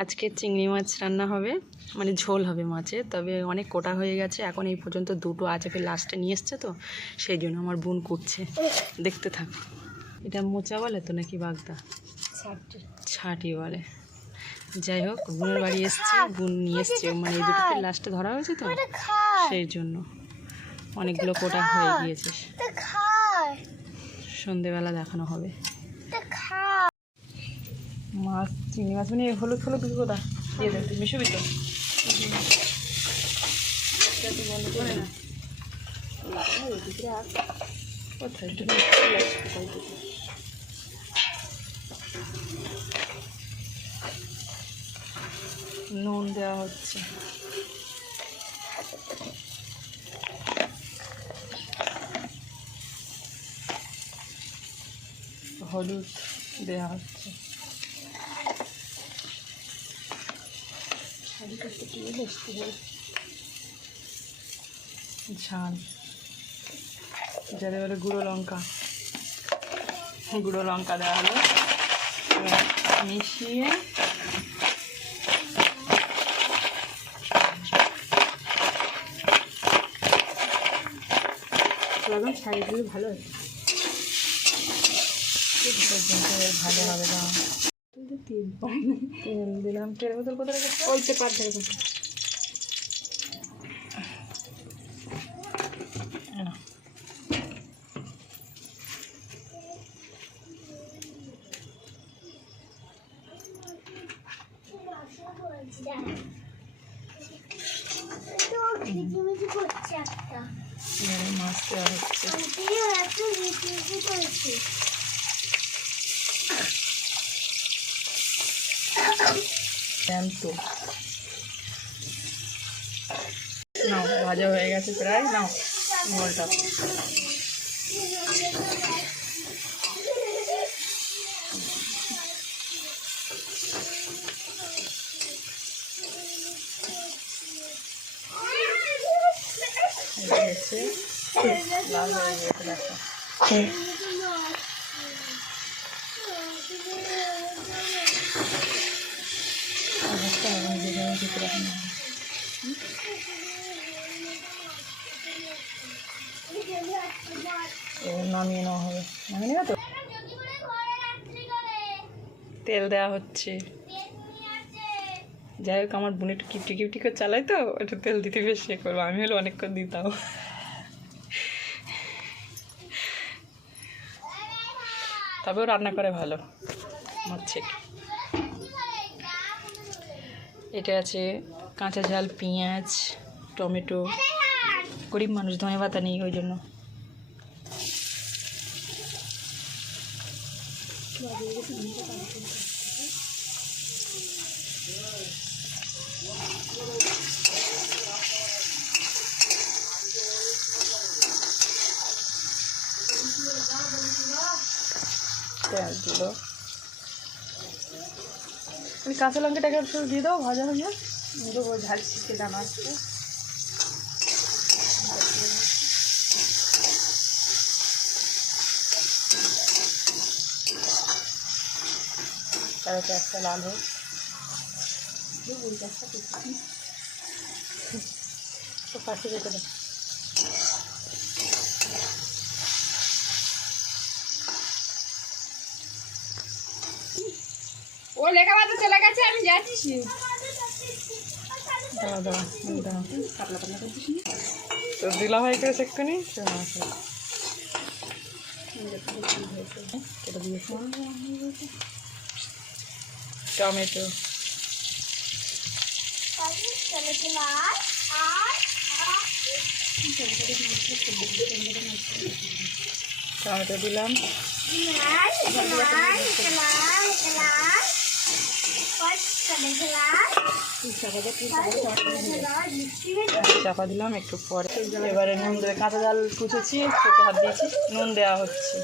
আজকে চিংড়ি মাছ রান্না হবে, মানে ঝোল হবে মাছের। তবে অনেক কোটা হয়ে গেছে, এখন এই পর্যন্ত দুটো আছে, লাস্টে নিয়ে এসছে তো সেই জন্য আমার বোন কুটছে, দেখতে থাকো। এটা মোচা বলে তো নাকি বাগদা? ছাটি বলে। যাই হোক, বোনের বাড়ি এসছে, বোন নিয়ে এসছে, মানে এই দুটোকে লাস্টে ধরা হয়েছে তো সেই জন্য অনেকগুলো কোটা হয়ে গিয়েছে। সন্ধেবেলা দেখানো হবে মাছ, চিংড়ি মাছ। মানে হলুদ হলুদ কোথা দিয়ে দেবে, মিশবি তো বন্ধ করে না কোথায় নুন দেওয়া হচ্ছে, হলুদ দেওয়া হচ্ছে, ঝাল যাতে বলে গুঁড়ো লঙ্কা দেওয়া হলো, মিশিয়ে লাগাম ছাড়িয়ে দিলে ভালো হয়, ভালো হবে না। তেল দিলাম, তেল বোতল কোথায় রেখেছে? ওইতে পার ধরে মাছ দেওয়া হচ্ছে, তো নাও ভাজা হয়ে গেছে প্রায়, নাও মোলটা লাল হয়ে গেছে দেখো। নামিয়ে নেওয়া হবে, নামিয়ে নেওয়া তো। তেল দেওয়া হচ্ছে, যাই হোক আমার বোন একটু কিপটি কিপটি করে চালাই তো, একটু তেল দিতে বেশ ইয়ে করবো, আমি হলে অনেকক্ষণ দিতাম। তবেও রান্না করে ভালো মাছ। এটা আছে কাঁচা ঝাল, পেঁয়াজ, টমেটো, গরিব মানুষ ধনে পাতা নেই ওই জন্য। তেল দিল, আমি কাঁচা লঙ্কাটাকে একটু দিয়ে দাও, ভাজা হয়ে দেবো, ঝাল শিখে দানা আসছে। তারপরে একটা লাল হোক, তো পাশে রেখে দাও। ও লেখাপড়া চলে গেছে, আমি যাচ্ছি। দাও দাও দাও, পাতলা পাতলা করছিস তো দিলা হয় করেছে এক্ষুনি। টমেটো, টমেটো দিলাম, চাপা দিলাম একটু পরে। এবারে নুন দেবে, কাঁচা জাল কুচেছি, চোখে হাত দিয়েছি, নুন দেওয়া হচ্ছে।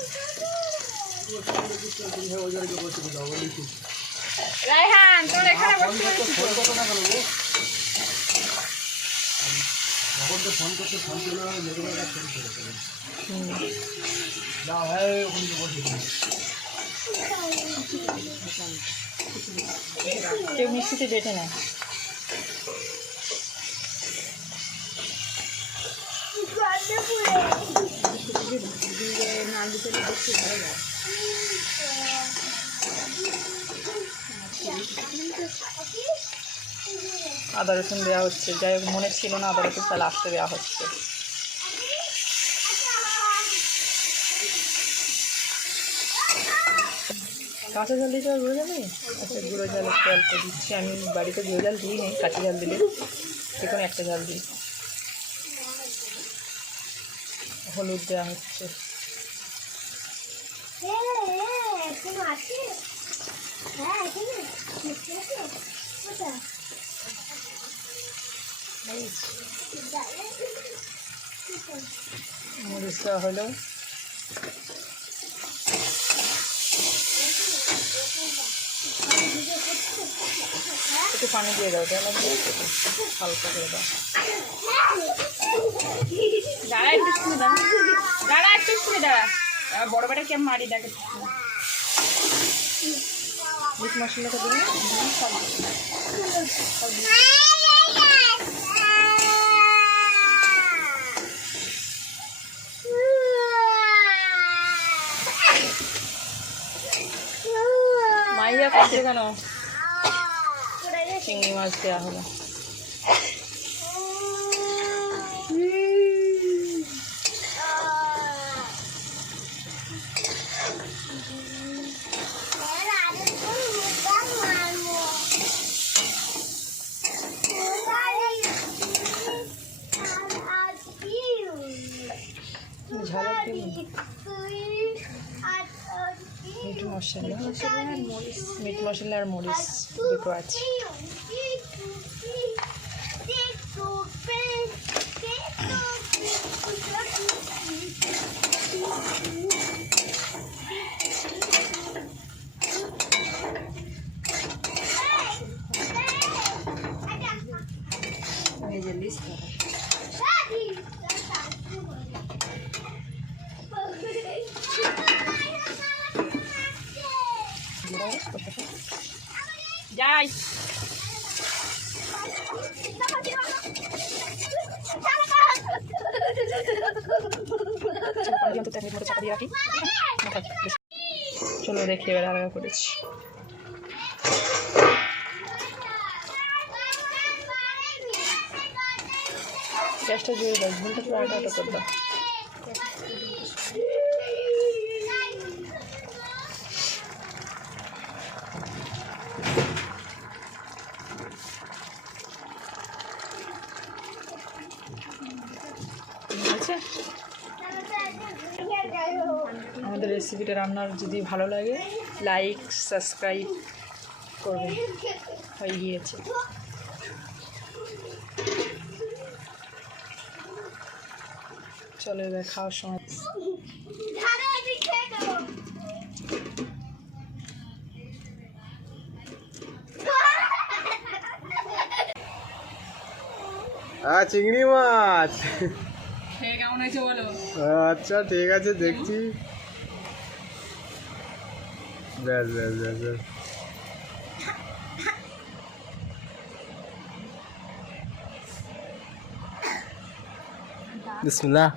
রায়হান তোর এখানে বসে কেউ মিষ্টিতে বেটে নেয়। আদা রসুন দেওয়া হচ্ছে, যাই হোক মনে ছিল না আদা রসুনটা লাস্টে দেওয়া হচ্ছে। কাঁচা জল দিতে গুঁড়ো জল নেই? আচ্ছা, গুঁড়ো জল একটু অল্প দিচ্ছি আমি। বাড়িতে গুঁড়ো জল দিই নেই, কাঁচা জল দিলে যে কোনো একটা জল দিই। হলুদ দেওয়া হচ্ছে। মরিচ দেওয়া হলো। একটু পানি দিয়ে দাও, তাহলে হালকা করে দাও। দাঁড়া একটু শুনে দাও, দাঁড়া একটু শুনে দাঁড়া। বড় বেটা কেমন মারি দেখে। মিট মশলাটা দিলে মাইয়া করছে কেন? চিংড়ি মাছ দেওয়া হলো। মিট মশলা আর মরিচ দুটো আছে। যাই চলো দেখি এবার আলাদা করেছি। গ্যাসটা জুড়ে দাও, ঝোলটা পুরো আটা আটা করে দাও। আমাদের রেসিপিটা রান্নার যদি ভালো লাগে লাইক সাবস্ক্রাইব করবেন। হয়ে গিয়েছে। চলো এবার খাওয়ার সময়। চিংড়ি মাছ কেমন হয়েছে বলো? আচ্ছা ঠিক আছে, দেখছি। ব্যাস ব্যাস ব্যাস ব্যাস। বিসমিল্লাহ।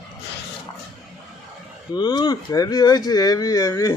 হেভি হয়েছে, হেভি হেভি।